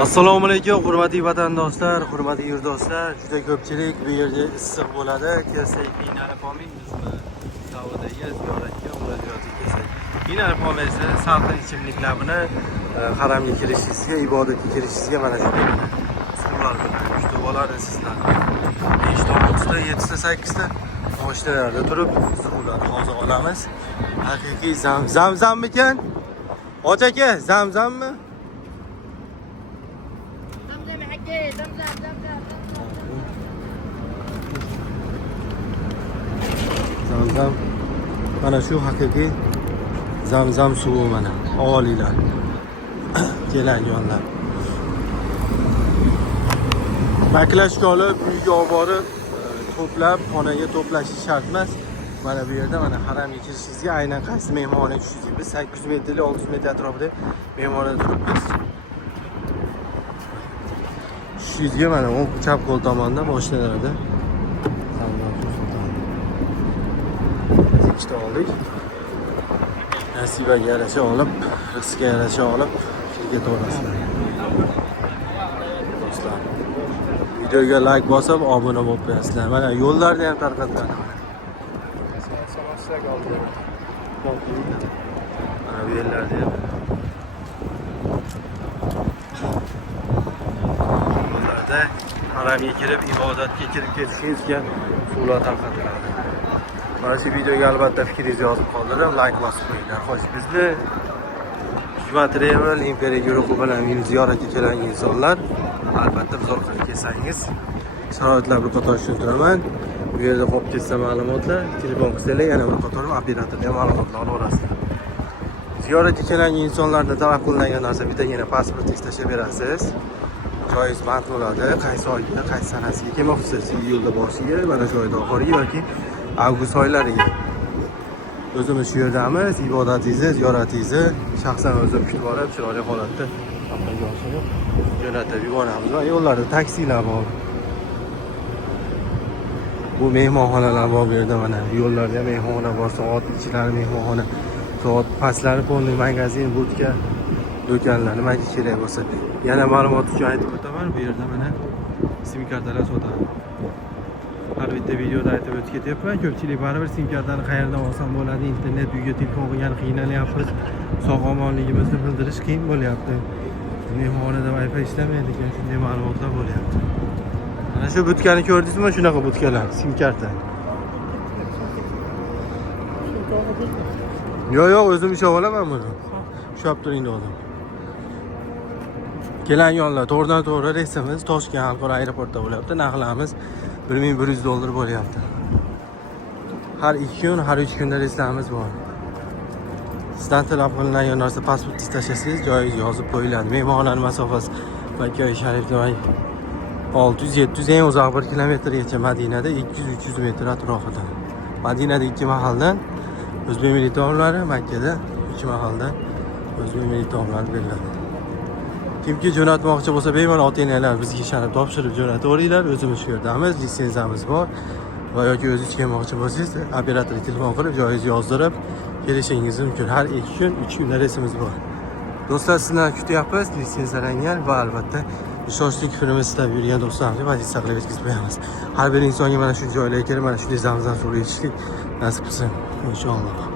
Assalomu alaykum, hurmatli vatandoshlar, hurmatli yurtdoshlar. Juda ko'pchilik bu yerda issiq bo'ladi. Kelsak, qiynalib olmaymizmi? Savidaga ziyoratga, murojaatga kelsak. Qiynalib olmaysiz, salqin ichimliklarni haramga kirishingizga, ibodatga kirishingizga mana shunday usullar bilan kutib oladi sizlar. 5 ta, 6 ta, 7 ta, 8 ta mashinalarda turib suvlarni hozir olamiz. Haqiqiy zamzammikan? Hoji aka, zamzammi? Zamzam mana shu haqiqiy zamzam suvi mana olilar. Kelanjonlar. Baklashga olib uyga olib borib to'plab xonaga to'plashi shart emas. Mana bu yerda mana haramga kirishingizga aynan qaysi mehmonxonaga tushishingiz. Biz 800 metrli 600 metr atrofida mehmonxonada turibmiz. Tushishingizga mana o'ng chap qo'l tomonda mashinalarda ikkita oldik. Nasibaga yarasha olib, rizqga yarasha olib, sizga to'g'rasizlar. Do'stlar, videoga like bosib, obuna bo'lib qo'yasizlar. Mana yo'llarni ham tarqatadi. Mana bu yerlarda ham yo'llarda haramga kirib, ibodatga kirib ketishingizga suvlar tarqatiladi. Mana shu videoga albatta fikringizni yozib qoldirib, like bosib qo'yinglar. Xo'sh, bizni Hikmat Travel Imperiya guruhi bilan ziyoratga kelgan insonlar albatta biz orqali kelsangiz, sharoitlar bir qator tushuntiraman. Bu yerda qolib ketsa ma'lumotlar, telefon qilsanglar yana bir qator operatordan ma'lumotlar olasizlar. Ziyoratga kelgan insonlardan talab qilingan narsa bittagina pasportingiz tashlab berasiz. Joyingiz band bo'ladi. Qaysi oyga, qaysi sanasiga kelmoqchisiz? Iyulda boshiga, mana shu oyda oxiriga yoki avgust oylariga. O'zimiz shu yerdamiz. Ibodatingizni, ziyoratingizni shaxsan o'zim kutib olib, chiroyli holatda amalga oshirib jo'natib yuboramiz. Va yo'llarda taksilar bor. Bu mehmonxonalar bor bu yerda mana. Yo'llarda mehmonxona bor, soat ichlari mehmonxona, soat pastlari fondiy magazin, budka, do'konlar nimaga kerak bo'lsa. Yana ma'lumot uchun aytib o'taman, bu yerda mana sim kartalar sotadi. Har bitta videoda aytib o'tib ketyapman. Ko'pchilik baribir sim kartani qayerdan olsam bo'ladi, internet uyga telefon qilgan qiynalyapmiz. Sog'-omonligimizni bildirish qiyin bo'lyapti. Mehmonxonada Wi-Fi ishlamaydi ekan, shunday ma'lumotlar bo'lyapti. Mana shu butkani ko'rdingizmi? Shunaqa butkalar, sim karta. Yo'q, o'zim ushlab olaman buni. Ushlab turing dedim. Kelanjonlar, to'g'ridan-to'g'ri reysimiz Toshkent xalqaro aeroportda bo'lyapti. Narxlarimiz $1100 bo'lyapti. Har 2 kun, har 3 kunda reyslarimiz bor. Sizdan talab qilingan narsa pasportingiz tashlasangiz, joyingiz yozib qo'yiladi. Mehmonxonaning masofasi Makka Sharifdan 600-700 eng uzoq 1 kilometrgacha, Madinada 200-300 metr atrofida. Madinada 2 mahaldan o'zbek milliy taomlari, Makkada 3 mahaldan o'zbek milliy taomlari beriladi. Kimki jo'natmoqchi bo'lsa, bemalol ota-onalar bizga ishonib topshirib jo'nataveringlar. O'zimiz shu yerdamiz, litsenziyamiz bor. Va yoki o'zingiz kelmoqchi bo'lsangiz, operatorga telefon qilib, joyingizni yozdirib kelishingiz mumkin. Har 2 kun, 3 kun reysimiz bor. Do'stlar, sizlarni kutyapmiz, litsenziyalangan va albatta ishonchli firma istab yurgan do'stlarga vazifa saqlab yetkazib qo'yamiz. Har bir insonga mana shu joylarga kelib, mana shunday zamzam suvi ichishlik nasib qilsin, inshaalloh.